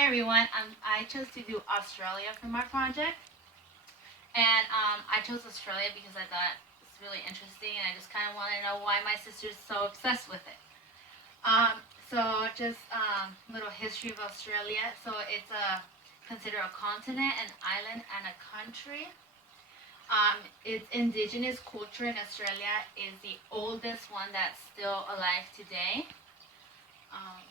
Hi everyone, I chose to do Australia for my project, and I chose Australia because I thought it's really interesting, and I just kind of want to know why my sister's so obsessed with it. So just little history of Australia. So it's considered a continent, an island, and a country. Its indigenous culture in Australia is the oldest one that's still alive today. Um,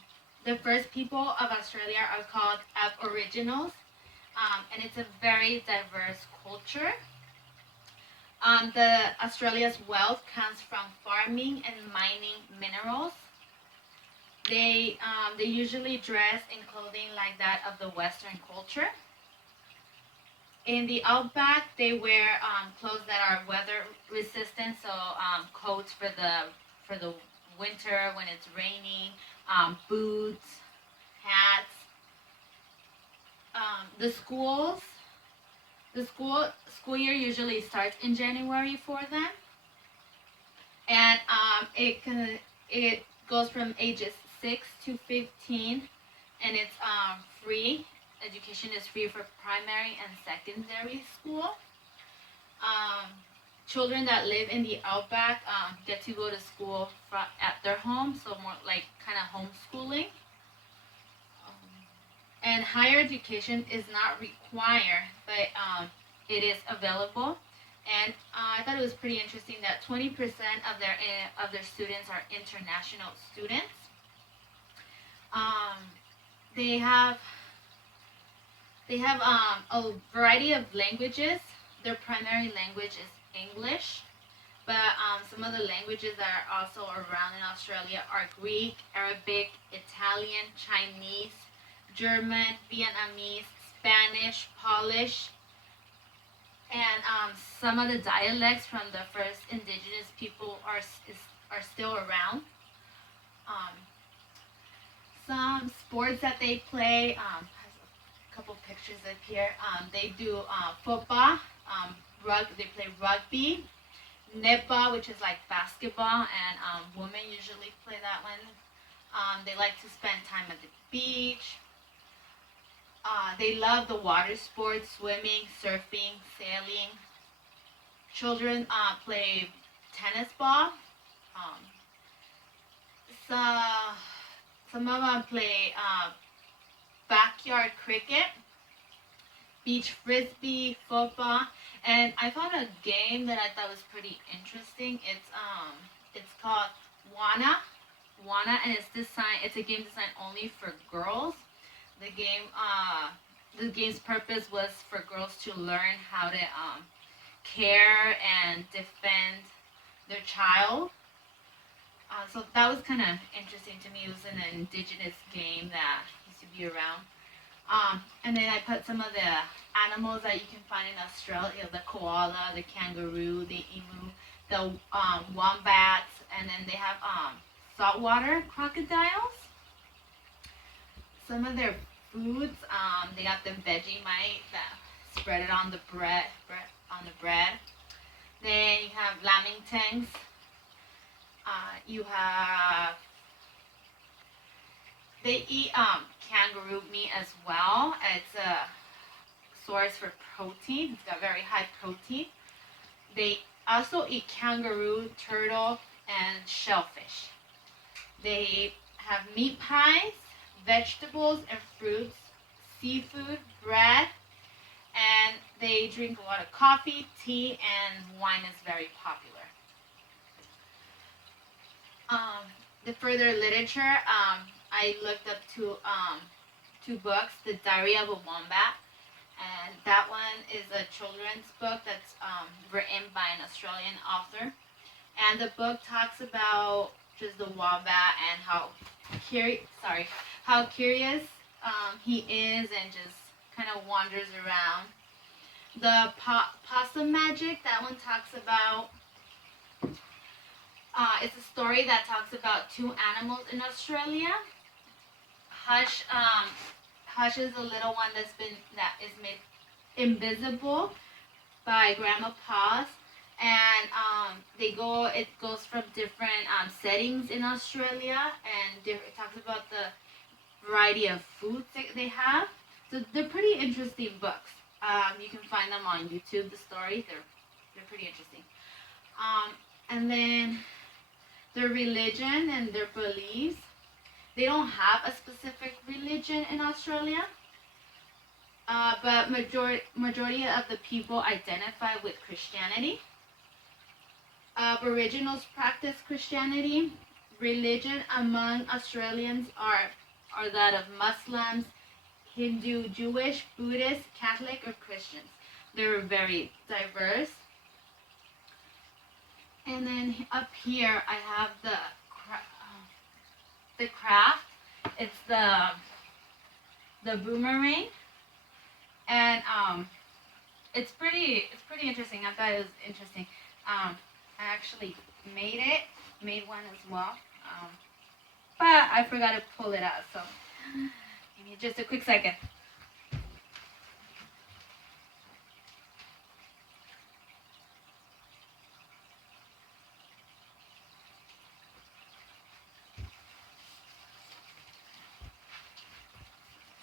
the first people of Australia are called Aboriginals, and it's a very diverse culture. The Australia's wealth comes from farming and mining minerals. They usually dress in clothing like that of the Western culture. In the outback, they wear clothes that are weather resistant, so coats for the winter when it's raining, boots, hats. The schools, the school year usually starts in January for them, and it goes from ages 6 to 15, and it's free. Education is free for primary and secondary school. Um, Children that live in the outback get to go to school at their home, so more like kind of homeschooling. And higher education is not required, but it is available. And I thought it was pretty interesting that 20% of their students are international students. Um, they have a variety of languages. Their primary language is English, but some of the languages that are also around in Australia are Greek, Arabic, Italian, Chinese, German, Vietnamese, Spanish, Polish, and some of the dialects from the first indigenous people are still around. Um, some sports that they play, has a couple pictures up here. They do football, they play rugby, netball, which is like basketball, and women usually play that one. They like to spend time at the beach. They love the water sports, swimming, surfing, sailing. Children play tennis ball. Um, so, some of them play backyard cricket, beach frisbee, football, and I found a game that I thought was pretty interesting. It's called Wana, and it's a game designed only for girls. The game, the game's purpose was for girls to learn how to care and defend their child. So that was kind of interesting to me. It was an indigenous game that used to be around. And then I put some of the animals that you can find in Australia: the koala, the kangaroo, the emu, the wombats, and then they have saltwater crocodiles. Some of their foods, they got the Vegemite that spread it on the bread. Then you have lamingtons. You have They eat kangaroo meat as well. It's a source for protein. It's got very high protein. They also eat kangaroo, turtle, and shellfish. They have meat pies, vegetables and fruits, seafood, bread, and they drink a lot of coffee, tea, and wine is very popular. The further literature, I looked up two books: The Diary of a Wombat, and that one is a children's book that's written by an Australian author. And the book talks about just the wombat and how curious he is, and just kind of wanders around. The possum magic, that one talks about. It's a story that talks about two animals in Australia. Hush, Hush is a little one that is made invisible by Grandma Paws, and it goes from different settings in Australia, and it talks about variety of foods they have. So they're pretty interesting books. You can find them on YouTube. The stories they're pretty interesting. And then their religion and their beliefs. They don't have a specific religion in Australia, but majority of the people identify with Christianity. Aboriginals practice Christianity. Religion among Australians are that of Muslims, Hindu, Jewish, Buddhist, Catholic, or Christians. They're very diverse. And then up here I have the craft. It's the boomerang, and it's pretty interesting. I thought it was interesting. I actually made one as well, but I forgot to pull it out. So give me just a quick second.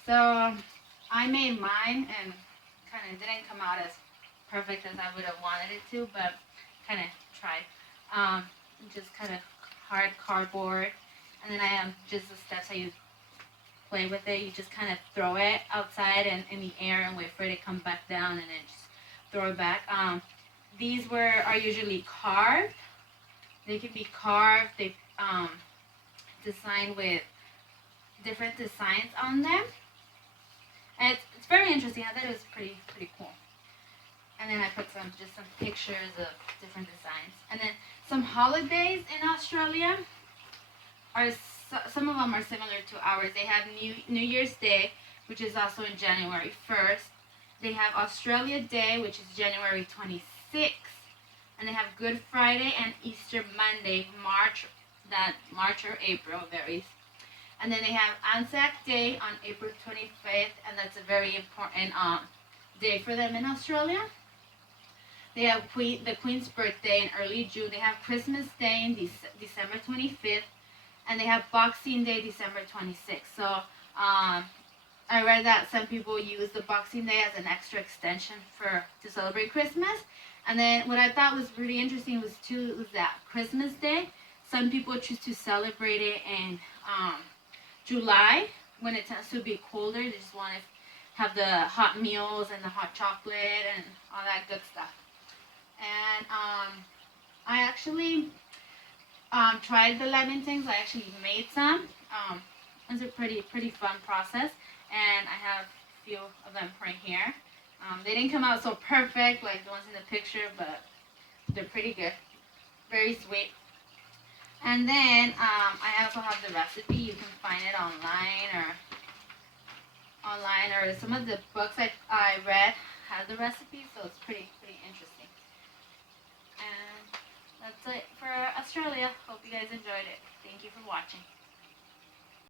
So I made mine, and kind of didn't come out as perfect as I would have wanted it to, but kind of tried. Just kind of hard cardboard, and then I have just the steps how you play with it. You just kind of throw it outside and in the air and wait for it to come back down, and then just throw it back. These are usually carved. They can be carved. They designed with different designs on them. And it's very interesting. I thought it was pretty cool. And then I put some pictures of different designs. And then some holidays in Australia are some of them are similar to ours. They have New Year's Day, which is also in January 1st. They have Australia Day, which is January 26th. And they have Good Friday and Easter Monday, March or April varies. And then they have Anzac Day on April 25th, and that's a very important day for them in Australia. They have the Queen's birthday in early June. They have Christmas Day in December 25th, and they have Boxing Day December 26th. So I read that some people use the Boxing Day as an extra extension to celebrate Christmas. And then what I thought was really interesting was that Christmas Day, some people choose to celebrate it in July, when it tends to be colder. They just want to have the hot meals and the hot chocolate and all that good stuff. And I actually tried the lemon things. I actually made some. It was a pretty fun process, and I have a few of them right here. They didn't come out so perfect like the ones in the picture, but they're pretty good. Very sweet. And then I also have the recipe. You can find it online or some of the books I read had the recipe, so it's pretty interesting. And that's it for Australia. Hope you guys enjoyed it. Thank you for watching.